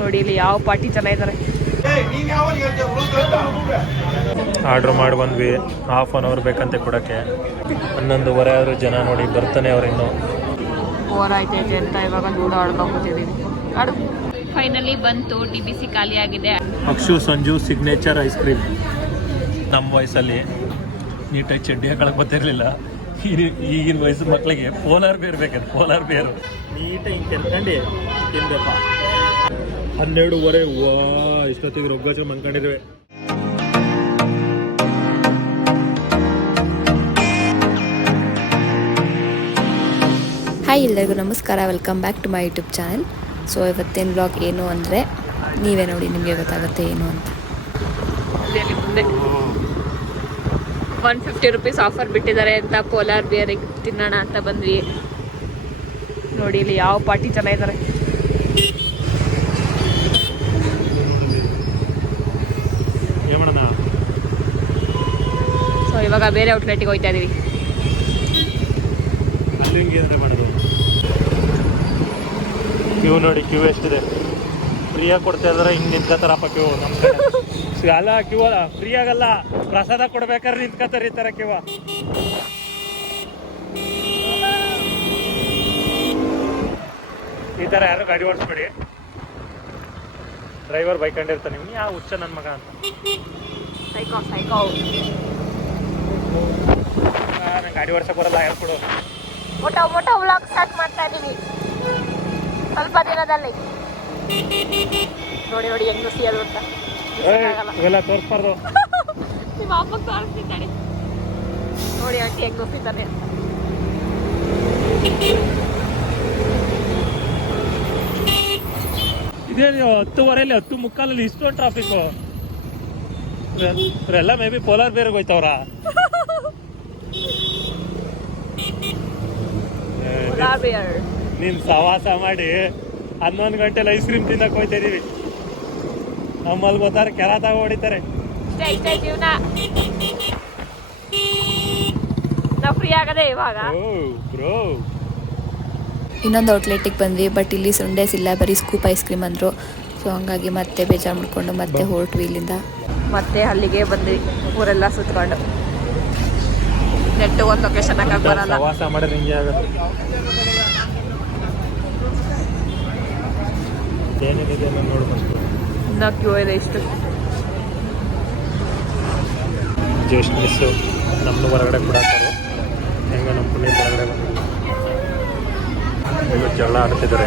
ನೋಡಿ ಇಲ್ಲಿ ಯಾವ ಪಾರ್ಟಿ ಚೆನ್ನಾಗಿದ್ದಾರೆ ಆರ್ಡ್ರ್ ಮಾಡಿ ಬಂದ್ವಿ. ಹಾಫ್ ಆನ್ ಅವರ್ ಬೇಕಂತೆ ಕೊಡೋಕ್ಕೆ. ಹನ್ನೊಂದುವರೆ ಆದರೂ ಜನ ನೋಡಿ ಬರ್ತಾನೆ ಅವ್ರು ಇನ್ನು. ಓವರ್ ಆಯ್ತೈತೆ ಅಂತ ಇವಾಗ ಊಟ ಆಡ್ಕೊಂಡು ಕೂತಿದ್ದೀವಿ ಆಡು. ಫೈನಲಿ ಬಂತು ಟಿ ಬಿ ಸಿ ಖಾಲಿ ಆಗಿದೆ. Akshu Sanju signature ice cream ನಮ್ಮ ವಯಸ್ಸಲ್ಲಿ. ನೀಟಾಗಿ ಚಡ್ಡಿ ಹಾಕೊಳಕ್ ಬರ್ತಿರ್ಲಿಲ್ಲ. ಈ- ಈಗಿನ ವಯಸ್ಸು ಮಕ್ಕಳಿಗೆ ಪೋಲಾರ್ ಬೇರ್ ಬೇಕು ಪೋಲಾರ್ ಬೇರು ನೀಟಾಗಿ ಕೆರ್ಕೊಂಡು ತಿನ್ಬೇಕ. ಹನ್ನೆರಡುವರೆ. ವಾ ಇಷ್ಟೊತ್ತಿಗೆ ರೊಗ್ಗಾಚೆ ಮನ್ಕೊಂಡಿದ್ವಿ ಹಾಯ್ ಎಲ್ಲರಿಗೂ ನಮಸ್ಕಾರ. Welcome back to my YouTube channel so ಇವತ್ತಿನ ಬ್ಲಾಗ್ ಏನು ಅಂದರೆ ನೀವೇ ನೋಡಿ ನಿಮಗೆ ಗೊತ್ತಾಗುತ್ತೆ ಏನು ಅಂತ. ಒನ್ ಫಿಫ್ಟಿ ರುಪೀಸ್ ಆಫರ್ ಬಿಟ್ಟಿದ್ದಾರೆ ಅಂತ ಪೋಲಾರ್ ಬಿಯರಿಗೆ ತಿನ್ನೋಣ ಅಂತ ಬಂದ್ವಿ. ನೋಡಿ ಇಲ್ಲಿ ಯಾವ ಪಾರ್ಟಿ ಚೆನ್ನಾಗಿದ್ದಾರೆ ಏನು ಮಾಡೋಣ ಸೊ ಇವಾಗ ಬೇರೆ ಔಟ್ಲೆಟ್ಗೆ ಹೋಗ್ತಾ ಇದೀವಿ. ಕ್ಯೂ ನೋಡಿ ಕ್ಯೂ ಎಷ್ಟಿದೆ? ಫ್ರೀಯಾಗಿ ಕೊಡ್ತಾ ಇದಾರೆ ಹಿಂಗೆ ನಿಂತ್ಕೋತಾರಪ್ಪ ಕ್ಯೂ. ನಮ್ಮ ಅಲ್ಲ ಕ್ಯೂ ಅಲ್ಲ ಫ್ರೀ ಆಗಲ್ಲ ಪ್ರಸಾದ ಕೊಡ್ಬೇಕಾದ್ರೆ ನಿಂತ್ಕೋತಾರೆ ಈ ಥರ ಕ್ಯೂ. ಈ ಥರ ಯಾರು ಗಾಡಿ ಓಡಿಸ್ಬೇಡಿ. ಡ್ರೈವರ್ ಬೈಕೊಂಡಿರ್ತಾನೆ. ನೀವು ಯಾವ ಹುಚ್ಚ ನನ್ನ ಮಗ ಅಂತ. ಸೈಕೋ ಸೈಕೋ ಗಾಡಿ ಓಡ್ಸಕ್ಕೆ ಬರಲ್ಲ ಹೇಳ್ಕೊಡು ಮೊಟ್ಟ ಮೊಟ್ಟ ವ್ಲಾಗ್ ಸ್ಟಾರ್ಟ್ ಮಾಡ್ತಾ ಇದೀವಿ ಸ್ವಲ್ಪ ದಿನದಲ್ಲಿ. ನೋಡಿ ನೋಡಿ ಹೆಂಗ್ ಅದು ಅಂತ. ಇವೆಲ್ಲ ತೋರಿಸ್ಬಾರ್ದು. ನಿಮ್ಮ ಅಪ್ಪಗೆ ತೋರಿಸ್ತಿದ್ದಾಳೆ ನೋಡಿ ಆಂಟಿ ಹೆಂಗ್ ಗೊತ್ತಿದ್ದಾನೆ ಅಂತ. ಇದೇನು ಹತ್ತುವರೆಯಲ್ಲಿ ಹತ್ತು ಮುಕ್ಕಾಲಲ್ಲಿ ಇಷ್ಟೊಂದು ಟ್ರಾಫಿಕ್ ಇವರೆಲ್ಲ ಮೇ ಬಿ ಪೋಲಾರ್ ಬೇರೆ ಹೋಯ್ತವ್ರ? ನೀನ್ ಸವಾಸ ಮಾಡಿ ಹನ್ನೊಂದು ಗಂಟೆಲಿ ಐಸ್ ಕ್ರೀಮ್ ತಿನ್ನಕ್ ಹೋಯ್ತಾ ಇದೀವಿ. ನಮ್ಮಲ್ಲಿ ಗೊತ್ತಾರೆ ಕೆಲ ತಗ ಹೊಡಿತಾರೆ. ಫ್ರೀ ಆಗದೆ ಇವಾಗ. ಓ ಬ್ರೋ ಇನ್ನೊಂದು ಔಟ್ಲೆಟಿಗೆ ಬಂದ್ವಿ ಬಟ್ ಇಲ್ಲಿ ಸಂಡೇಸ್ ಇಲ್ಲ ಬರೀ ಸ್ಕೂಪ್ ಐಸ್ ಕ್ರೀಮ್ ಅಂದರು. ಸೊ ಹಂಗಾಗಿ ಮತ್ತೆ ಬೇಜಾರು ಮಾಡ್ಕೊಂಡು ಮತ್ತೆ ಹೊರಟ್ವಿ ಇಲ್ಲಿಂದ. ಮತ್ತೆ ಅಲ್ಲಿಗೆ ಬಂದ್ವಿ ಊರೆಲ್ಲ ಸುತ್ಕೊಂಡು. ನೆಟ್ಟು ಒಂದು ಲೊಕೇಶನ್ ಹಾಕಕ್ ಬರಲ್ಲ. ಮಾಡಿದ್ರೆ ಹಿಂಗೆ ಆಗುತ್ತೆ. ಏನೇನಿದೆ ನಾನು ನೋಡ್ಬೇಕು ಇನ್ನ ಕ್ಯೂ ಇದೆ ಇಷ್ಟು. ಜಸ್ಟ್ ಮಿಸ್ಸು ನಮ್ಮನ್ನು ಹೊರಗಡೆ ಬಿಡಾಕರು ಹೆಂಗ ನಮ್ಮ ಪುಣ್ಯ ಹೊರಗಡೆ ಇವಾಗ ಜಗಳ ಆಡ್ತಿದ್ದಾರೆ.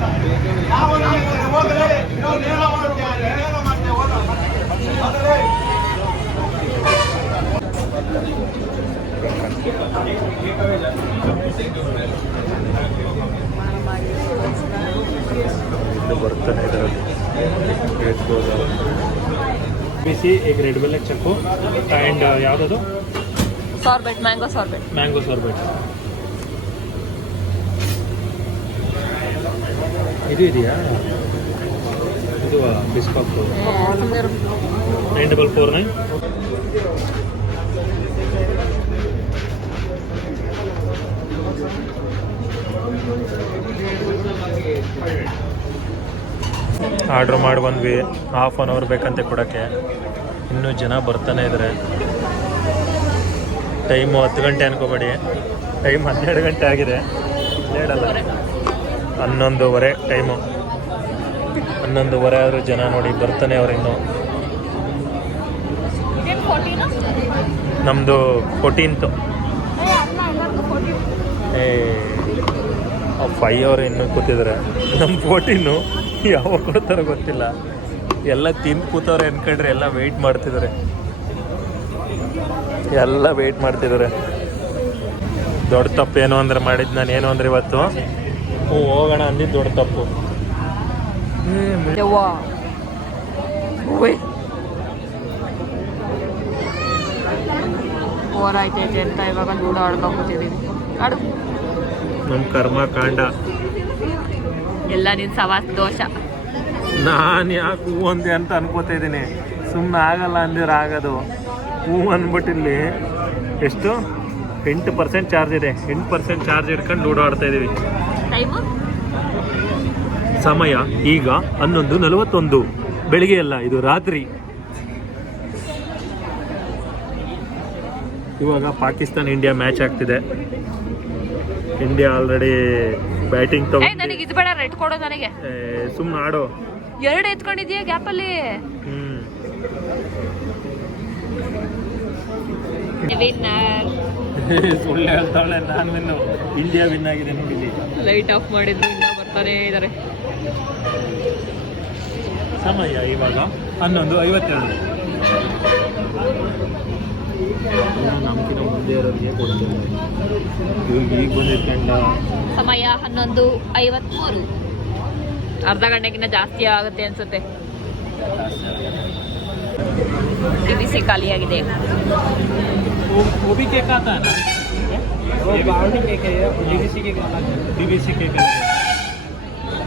ಬಿಸಿ ಈಗ ರೆಡ್ ಬೆಲ್ಲೆಟ್ ಚಕ್ಕು ಆ್ಯಂಡ್ ಯಾವುದದು? ಸಾರ್ಬೆಟ್ ಮ್ಯಾಂಗೋ ಸಾರ್ಬೆಟ್ ಮ್ಯಾಂಗೋ ಸಾರ್ಬೆಟ್ ಇದು ಇದೆಯಾ? ಇದು Biscoff nine double four nine order ಮಾಡಿ ಬಂದ್ವಿ ಹಾಫ್ ಆನ್ ಅವರ್ ಬೇಕಂತೆ ಕೊಡೋಕ್ಕೆ. ಇನ್ನೂ ಜನ ಬರ್ತಾನೆ ಇದ್ದಾರೆ ಟೈಮು ಹತ್ತು ಗಂಟೆ ಅನ್ಕೋಬೇಡಿ. ಟೈಮ್ ಹನ್ನೆರಡು ಗಂಟೆ ಆಗಿದೆ. ಹೇಳಲ್ಲ. ಹನ್ನೊಂದುವರೆ ಟೈಮು ಹನ್ನೊಂದುವರೆ ಆದರೂ ಜನ ನೋಡಿ ಬರ್ತಾನೆ ಅವ್ರು ಇನ್ನು. ನಮ್ಮದು ಫೋರ್ಟೀನ್ತು ಏ ಫೈವ್ ಅವರು ಇನ್ನೂ ಕೂತಿದ್ದಾರೆ ನಮ್ಮ ಫೋರ್ಟೀನು ಯಾವಾಗ ಕೊಡ್ತಾರೋ ಗೊತ್ತಿಲ್ಲ. ಎಲ್ಲ ತಿಂದು ಕೂತವ್ರೆ ಅನ್ಕೊಂಡ್ರೆ ಎಲ್ಲ ವೆಯ್ಟ್ ಮಾಡ್ತಿದ್ದಾರೆ ಎಲ್ಲ ವೆಯ್ಟ್ ಮಾಡ್ತಿದ್ದಾರೆ ದೊಡ್ಡ ತಪ್ಪು ಏನು ಅಂದ್ರೆ ಮಾಡಿದ್ದು ನಾನು ಏನು ಅಂದ್ರೆ ಇವತ್ತು? ಹ್ಞೂ ಹೋಗೋಣ ಅಂದಿದ್ದು ದೊಡ್ಡ ತಪ್ಪು. ನಮ್ಮ ಕರ್ಮ ಕಾಂಡ. ಎಲ್ಲ ನಿನ್ ಸವಾಸ್ ದೋಷ. ನಾನು ಯಾಕೆ ಹೂ ಅಂದೆ ಅಂತ ಅನ್ಕೋತಾ ಇದ್ದೀನಿ. ಸುಮ್ಮನೆ ಆಗಲ್ಲ ಅಂದಿರ ಆಗೋದು. ಹೂ ಅಂದ್ಬಿಟ್ಟು ಇಲ್ಲಿ ಎಷ್ಟು? ಎಂಟು ಪರ್ಸೆಂಟ್ ಚಾರ್ಜ್ ಇದೆ. ಎಂಟು ಪರ್ಸೆಂಟ್ ಚಾರ್ಜ್ ಇಟ್ಕೊಂಡು ಲೂಡೋ ಆಡ್ತಾ ಸಮಯ ಈಗ ಹನ್ನೊಂದು ನಲವತ್ತೊಂದು. ಬೆಳಿಗ್ಗೆ ಅಲ್ಲ ಇದು ರಾತ್ರಿ. ಇವಾಗ ಪಾಕಿಸ್ತಾನ ಇಂಡಿಯಾ ಮ್ಯಾಚ್ ಆಗ್ತಿದೆ. ಇಂಡಿಯಾ ಆಲ್ರೆಡಿ ಬ್ಯಾಟಿಂಗ್ ತಗೊಂಡು ನನಗೆ ಇದು ಬೇಡ ರೆಡ್ ಕೊಡೋ ನನಗೆ. ಸುಮ್ಮನೆ ಆಡು. ಎರಡು ಎತ್ಕೊಂಡಿದ್ಯಾ ಗ್ಯಾಪಲ್ಲಿ? ಅಲ್ಲಿ ಸುಳ್ಳು ಹೇಳ್ತಾವಳೆ ನಾನು ವಿನ್ನು ಇಂಡಿಯಾ ವಿನ್ ಆಗಿದೆ ನೋಡಿಲಿ ಲೈಟ್ ಆಫ್ ಮಾಡಿದ್ರು ಇನ್ನ ಬರ್ತಾನೆ ಇದಾರೆ. ಸಮಯ ಇವಾಗ ಹನ್ನೊಂದು ಐವತ್ತೆರಡು. ಸಮಯ ಹನ್ನೊಂದು ಐವತ್ಮೂರು. ಅರ್ಧ ಗಂಟೆಗಿಂತ ಜಾಸ್ತಿ ಆಗುತ್ತೆ ಅನ್ಸುತ್ತೆ. ಸಿ ಬಿ ಸಿ ಖಾಲಿಯಾಗಿದೆ. ಗೋಬಿ ಬಿ ಸಿ ಕೇಕ್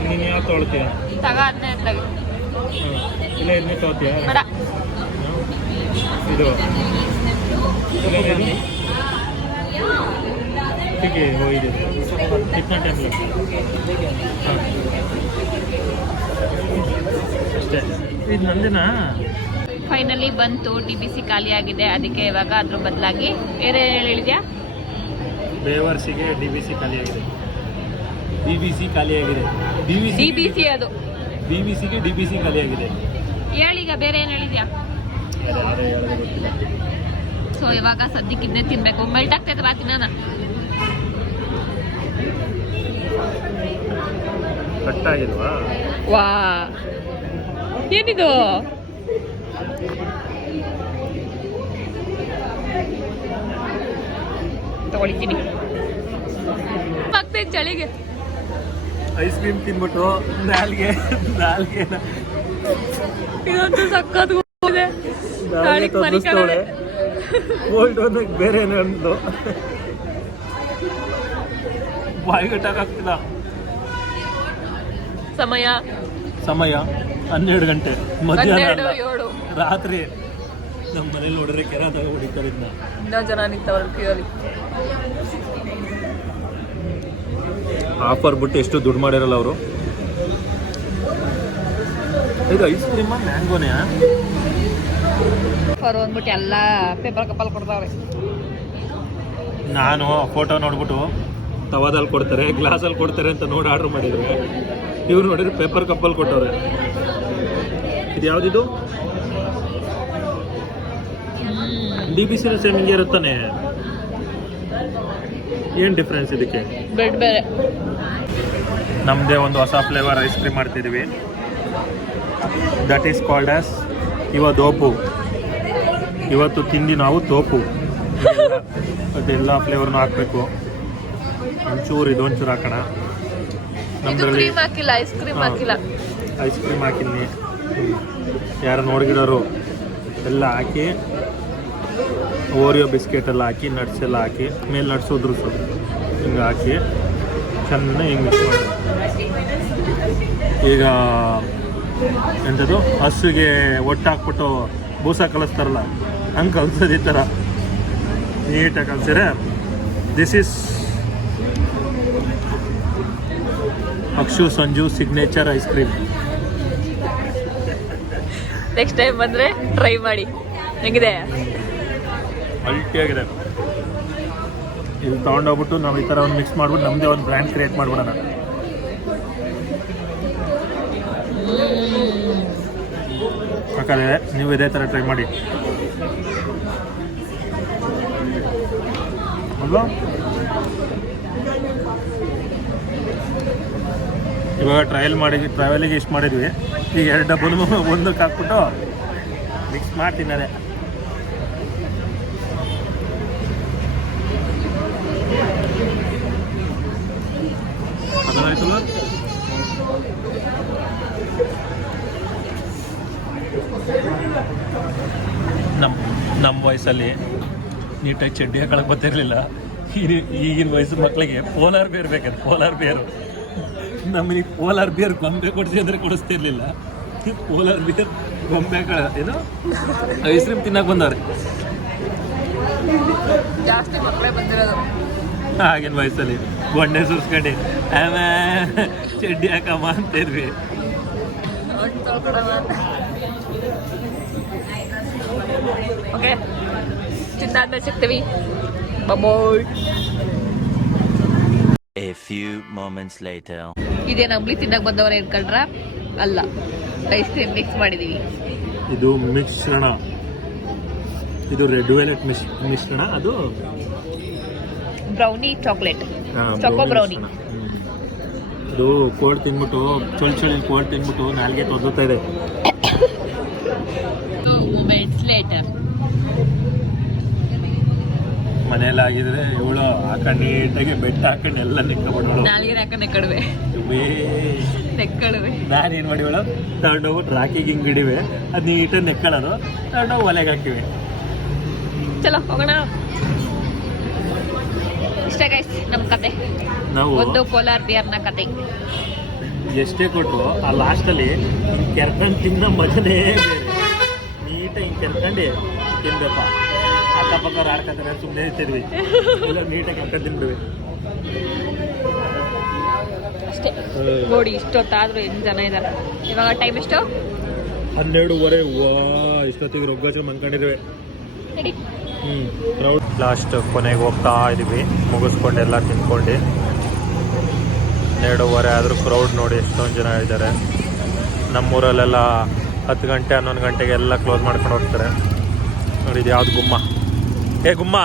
ನೀನು ಯಾವ ತಗ ಇಲ್ಲ ಇದನ್ನೇ ಇದು. ठीक है वो ಇದೆ कितना टाइम लगेगा हाँ ಅಷ್ಟೇ ಇದು ನಂದೇನಾ ಫೈನಲಿ ಬಂತು ಟಿ ಬಿ ಸಿ ಖಾಲಿಯಾಗಿದೆ ಅದಕ್ಕೆ ಇವಾಗ ಅದ್ರ ಬದಲಾಗಿ ಬೇರೆ ಹೇಳಿದ್ಯಾ ಬೇವರ್ಸಿಗೆ ಡಿ ಬಿ ಸಿ ಖಾಲಿಯಾಗಿದೆ ಡಿ ಬಿ ಸಿ ಖಾಲಿಯಾಗಿದೆ D B D C B C ಅದು ಡಿ ಬಿ ಸಿಗೆ ಡಿ ಬಿ ಸಿ ಖಾಲಿಯಾಗಿದೆ ಹೇಳೀಗ ಬೇರೆ ಏನು ಹೇಳಿದ್ಯಾ ಯಾರೇ ಹೇಳೋದು ಗೊತ್ತಿಲ್ಲ ಸೊ ಇವಾಗ ಸದ್ಯಕ್ಕೆ ಇದನ್ನೇ ತಿನ್ಬೇಕು. ಮೆಲ್ಟ್ ಆಗ್ತೈತೆ ಬಾ ತಿನ್ನೋಣ ವಾ. ಏನಿದು? ತಗೊಳಿತೀನಿ. ಆಗ್ತೈತೆ ಚಳಿಗೆ. ಐಸ್ ಕ್ರೀಮ್ ತಿನ್ಬಿಟ್ಟು ನಾಲ್ಗೆ ನಾಲ್ಗೆ. ಇದೊಂದು ಸಕ್ಕತ್ ಇದೆ. ನಾಳೆ ಮನೆ ತೋರಿಸ್ತವಳೆ ಒನ್ ಬೇರೆ ಅನ್ನೋಕೆ ಬೇರೆ ಅಂದ್ಲು ಬಾಯಿಗಟ್ಟಾಗ್ತಿಲ್ಲ ಸಮಯ. ಸಮಯ ಹನ್ನೆರಡು ಗಂಟೆ. ಮಧ್ಯಾಹ್ನ. ಏಳು. ರಾತ್ರಿ. ನಮ್ಮ ಮನೇಲಿ ನೋಡಿದ್ರೆ ತಗೋ ಹೊಡಿತಾರೆ ಇದನ್ನ ಇನ್ನೂ ಜನ ನಿಂತವ್ರು ಕ್ಯೂಲಿ ಆಫರ್ ಬಿಟ್ಟು ಎಷ್ಟು ದುಡ್ಡು ಮಾಡಿರಲ್ಲ ಅವರು? ಇದು ಐಸ್ ಕ್ರೀಮ್ ಮ್ಯಾಂಗೋನೇ ಬಂದ್ಬಿಟ್ಟು ಎಲ್ಲ ಪೇಪರ್ ಕಪ್ಪಲ್ ಕೊಡ್ತಾವ್ರೆ. ನಾನು ಫೋಟೋ ನೋಡ್ಬಿಟ್ಟು ತವಾದಲ್ಲಿ ಕೊಡ್ತಾರೆ ಗ್ಲಾಸಲ್ಲಿ ಕೊಡ್ತಾರೆ ಅಂತ ನೋಡಿ ಆರ್ಡ್ರ್ ಮಾಡಿದ್ರು ಇವ್ರು ನೋಡಿದ್ರೆ ಪೇಪರ್ ಕಪ್ಪಲ್ಲಿ ಕೊಟ್ಟವ್ರೆ. ಇದು ಯಾವ್ದಿದು? ಡಿ ಬಿ ಸಿ ಸೇಮ್ ಹಿಂಗೆ ಇರುತ್ತಾನೆ. ಏನು ಡಿಫ್ರೆನ್ಸ್ ಇದಕ್ಕೆ? ಬ್ರೆಡ್ ಬೇರೆ. ನಮ್ಮದೇ ಒಂದು ಹೊಸ ಫ್ಲೇವರ್ ಐಸ್ ಕ್ರೀಮ್ ಮಾಡ್ತಿದ್ದೀವಿ ದಟ್ ಈಸ್ ಕಾಲ್ಡ್ ಆಸ್ ಇವ ದೋಪು ಇವತ್ತು ತಿಂದು ನಾವು ತೋಪು. ಅದೆಲ್ಲ ಫ್ಲೇವರ್ನು ಹಾಕಬೇಕು. ಒಂಚೂರು ಇದೊಂಚೂರು ಹಾಕೋಣ. ಇದು ನಮ್ಮದ್ರಲ್ಲಿ ಹಾಕಿಲ್ಲ ಐಸ್ ಕ್ರೀಮ್. ಹಾಕಿಲ್ಲ. ಐಸ್ ಕ್ರೀಮ್ ಹಾಕಿನಿ ಯಾರು ನೋಡ್ಗಿರೋರು ಎಲ್ಲ ಹಾಕಿ ಓರಿಯೋ ಬಿಸ್ಕೆಟ್ ಎಲ್ಲ ಹಾಕಿ ನಟ್ಸ್ ಎಲ್ಲ ಹಾಕಿ ಮೇಲೆ ನಟ್ಸ್ ಸ್ವಲ್ಪ. ಹಿಂಗೆ ಹಾಕಿ ಚೆನ್ನಾಗಿ ಹಿಂಗೆ ಮಿಕ್ಸ್ ಮಾಡಿ. ಈಗ ಎಂಥದ್ದು? ಹಸುಗೆ ಒಟ್ಟು ಹಾಕ್ಬಿಟ್ಟು ಬೂಸ ಕಲಿಸ್ತಾರಲ್ಲ ಹಂಗೆ ಕಲಿಸೋದು ಈ ಥರ. ನೀಟಾಗಿ ಕಲಿಸಿದ್ರೆ this is Akshu Sanju signature ice cream next time ಬಂದರೆ ಟ್ರೈ ಮಾಡಿ. ಹೆಂಗಿದೆ? ಅಲ್ಟಿಯಾಗಿದೆ ಇಲ್ಲಿ ತೊಗೊಂಡೋಗ್ಬಿಟ್ಟು ನಾವು ಈ ಥರ ಒಂದು ಮಿಕ್ಸ್ ಮಾಡ್ಬಿಟ್ಟು ನಮ್ಮದೇ ಒಂದು ಬ್ರ್ಯಾಂಡ್ ಕ್ರಿಯೇಟ್ ಮಾಡ್ಬಿಡೋಣ. ಯಾಕಂದರೆ ನೀವು ಇದೇ ಥರ ಟ್ರೈ ಮಾಡಿ. ಅಲ್ವಾ? ಇವಾಗ ಟ್ರಯಲ್ ಮಾಡಿದ್ವಿ ಟ್ರಾವೆಲಿಗೆ ಇಷ್ಟು ಮಾಡಿದ್ವಿ. ಈಗ ಎರಡು ಡಬ್ಬಲ್ ಒಂದಕ್ಕೆ ಹಾಕ್ಬಿಟ್ಟು ಮಿಕ್ಸ್ ಮಾಡ್ತೀನಿ ಅದೇ ನಮ್ಮ ನಮ್ಮ ವಯಸ್ಸಲ್ಲಿ ನೀಟಾಗಿ ಚಡ್ಡಿ ಹಾಕೊಳಕ್ಕೆ ಬರ್ತಿರ್ಲಿಲ್ಲ. ಈ- ಈಗಿನ ವಯಸ್ಸಿನ ಮಕ್ಕಳಿಗೆ ಪೋಲಾರ್ ಬೇರ್ ಬೇಕಂತ ಪೋಲಾರ್ ಬೇರು ನಮಗೆ ಪೋಲಾರ್ ಬಿಯರ್ ಗೊಂಬೆ ಕೊಡಿಸಿ ಅಂದರೆ ಕೊಡಿಸ್ತಿರ್ಲಿಲ್ಲ. ಪೋಲಾರ್ ಬಿಯರ್ ಗೊಂಬೆ ಏನು? ಐಸ್ ಕ್ರೀಮ್ ತಿನ್ನಕ್ಕೆ ಬಂದವ್ರೆ. ಜಾಸ್ತಿ ಮಕ್ಕಳೇ ಬಂದಿರೋದು. ಆಗಿನ ವಯಸ್ಸಲ್ಲಿ. ಬೊಂಡೆ ಸುರ್ಸ್ಕೊಂಡು ಆಮೇ ಚಡ್ಡಿ ಹಾಕಮ್ಮ ಅಂತ. ಇದ್ವಿ ಓಕೆ? ತಿಂದಾದ್ಮೇಲೆ ಸಿಗ್ತೀವಿ. ಬಬೋಯ್. A few moments later. ಇದೇನು ಅಂಬ್ಲಿ ತಿನ್ನಕ್ ಬಂದವ್ರ ಇಟ್ಕೊಂಡ್ರ? ಅಲ್ಲ. ಐಸ್ ಕ್ರೀಮ್ ಮಿಕ್ಸ್ ಮಾಡಿದೀವಿ. ಇದು ಮಿಶ್ರಣ. ಇದು ರೆಡ್ ವೆಲೆಟ್ ಮಿಶ್ ಮಿಶ್ರಣ. ಅದು ಬ್ರೌನಿ ಚಾಕ್ಲೇಟ್ ಹಾ, ಬ್ರೌನಿ. ಇದು ಕೋಲ್ಡ್ ತಿನ್ಬಿಟ್ಟು ಚೊಳ್ ಚಳಿ ಕೋಲ್ಡ್ ತಿನ್ಬಿಟ್ಟು ನಾಲ್ಗೆ ತೊಂದುತ್ತಾ ಇದೆ. ಮೂಮೆಂಟ್ಸ್ ಲೇಟರ್ ಮನೇಲಿ ಆಗಿದ್ರೆ ಇವಳು ಹಾಕೊಂಡು ನೀಟಾಗಿ ಬೆಟ್ಟ ಹಾಕೊಂಡು ಎಲ್ಲ ನಿಕ್ಕೊಂಡ್ಬಿಡೋಳು ನಾಲ್ಗೆ ಯಾಕೆ ನೆಕ್ಕಡುವೆ. ನೆಕ್ಕಳುವೆ ನಾನೇನು ಮಾಡಿವಳು? ತಗೊಂಡೋಗ್ಬಿಟ್ಟು ರಾಕಿಗೆ ಹಿಂಗೆ ಹಿಡಿವೆ. ಅದು ನೀಟಾಗಿ ನೆಕ್ಕಳೋದು ತಗೊಂಡೋಗಿ ಒಲೆಗೆ ಹಾಕಿವಿ ಚಲೋ ಹೋಗೋಣ. ಇಷ್ಟ ಗೈಸ್ ನಮ್ಮ ಕತೆ. ನಾವು ಒಂದು ಕೋಲಾರ ಬಿಯರ್ನ ಕತೆ. ಎಷ್ಟೇ ಕೊಟ್ಟು ಆ ಲಾಸ್ಟಲ್ಲಿ ಅಲ್ಲಿ ಕೆರ್ಕೊಂಡು ತಿನ್ನೋ ಮಜನೇ ನೀಟಾಗಿ ಹಿಂಗೆ ಕೆರ್ಕೊಂಡು ಅಕ್ಕಪಕ್ಕ ಆಡ್ಕೊತಾರೆ ಸುಮ್ಮನೆ ಇರ್ತಿದ್ವಿ ಎಲ್ಲ ನೀಟಾಗಿ ಹಾಕೊಂಡು ತಿನ್ಬಿಡ್ವಿ ಅಷ್ಟೇ. ನೋಡಿ ಇಷ್ಟೊತ್ತಾದ್ರೂ ಎಂಟು ಜನ ಇದ್ದಾರೆ ಇವಾಗ ಟೈಮ್ ಎಷ್ಟು? ಹನ್ನೆರಡುವರೆ. ವಾ ಇಷ್ಟೊತ್ತಿಗೆ ರೊಗ್ಗಜ ಮನ್ಕೊಂಡಿದ್ವಿ ಹ್ಞೂ ಲಾಸ್ಟ್ ಕೊನೆಗೆ ಹೋಗ್ತಾ ಇದೀವಿ. ಮುಗಿಸ್ಕೊಂಡೆಲ್ಲ ತಿನ್ಕೊಂಡು. ಹನ್ನೆರಡುವರೆ ಆದರೂ ಕ್ರೌಡ್ ನೋಡಿ ಎಷ್ಟೊಂದು ಜನ ಇದ್ದಾರೆ ನಮ್ಮೂರಲ್ಲೆಲ್ಲ ಹತ್ತು ಗಂಟೆ ಹನ್ನೊಂದು ಗಂಟೆಗೆ ಎಲ್ಲ ಕ್ಲೋಸ್ ಮಾಡ್ಕೊಂಡು ಹೋಗ್ತಾರೆ. ನೋಡಿ ಇದು ಯಾವ್ದು ಗುಮ್ಮ. ಏ ಗುಮ್ಮ.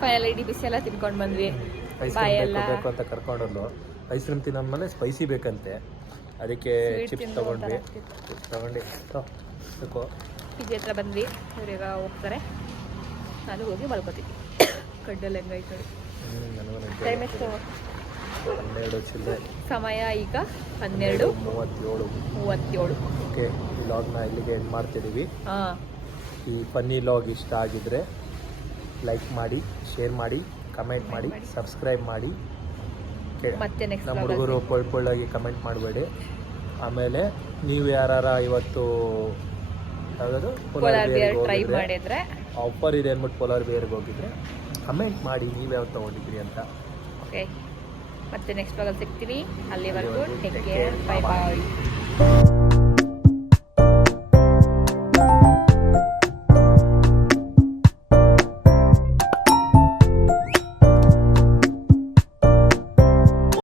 ಫೈನಲ್ ಇಡೀ ಬಿಸಿ ಎಲ್ಲ ತಿನ್ಕೊಂಡು ಬಂದ್ವಿ. ಐಸ್ ಕ್ರೀಮ್ ಎಲ್ಲ ಬೇಕು ಅಂತ ಕರ್ಕೊಂಡೋದ್ಲು ಐಸ್ ಕ್ರೀಮ್ ತಿನ್ನೋದ್ಮೇಲೆ ಸ್ಪೈಸಿ ಬೇಕಂತೆ. ಅದಕ್ಕೆ ಚಿಪ್ಸ್ ತಗೊಂಡ್ವಿ. ಚಿಪ್ಸ್ ತಗೊಂಡು ತಗೋ, ಬೇಕು ಹತ್ರ ಬಂದ್ವಿ. ಇವ್ರೀಗ ಹೋಗ್ತಾರೆ. ನಾನು ಹೋಗಿ ಮಲ್ಕೋತೀನಿ. ಕಡ್ಡಲ್ಲಿ ನನಗೂ ಟೈಮ್ ಎಷ್ಟು? ಹನ್ನೆರಡು ಚಿಲ್ಲರೆ ಸಮಯ ಈಗ ಹನ್ನೆರಡು ಮೂವತ್ತೇಳು. ಮೂವತ್ತೇಳು. ಓಕೆ ಈ ಲಾಗ್ನ ಇಲ್ಲಿಗೆ ಎಂಡ್ ಮಾಡ್ತಿದ್ದೀವಿ ಈ ಫನ್ನಿ ಲಾಗ್ ಇಷ್ಟ ಆಗಿದ್ರೆ ಲೈಕ್ ಮಾಡಿ ಶೇರ್ ಮಾಡಿ ಕಮೆಂಟ್ ಮಾಡಿ. ಸಬ್ಸ್ಕ್ರೈಬ್ ಮಾಡಿ. ಮತ್ತೆ ನೆಕ್ಸ್ಟ್ ನಮ್ಮ ಹುಡುಗರು ಪೊಳ್ ಪೊಳ್ಳಾಗಿ ಕಮೆಂಟ್ ಮಾಡಬೇಡಿ. ಆಮೇಲೆ ನೀವು ಯಾರಾರ ಇವತ್ತು ಯಾವ್ದಾದ್ರು ಪೋಲಾರ್ ಬಿಯರ್ ಟ್ರೈ ಮಾಡಿದ್ರೆ. ಆಫರ್ ಇದೆ ಅಂದ್ಬಿಟ್ಟು ಪೋಲಾರ್ ಬಿಯರ್ಗೆ ಹೋಗಿದ್ರೆ ಕಮೆಂಟ್ ಮಾಡಿ ನೀವು ಯಾವ್ದು ತೊಗೊಂಡಿದ್ರಿ ಅಂತ. ಓಕೆ ಮತ್ತೆ ನೆಕ್ಸ್ಟ್ ಬ್ಲಾಗಲ್ಲಿ ಸಿಗ್ತೀನಿ ಅಲ್ಲಿವರೆಗೂ ಟೇಕ್ ಕೇರ್. Bye bye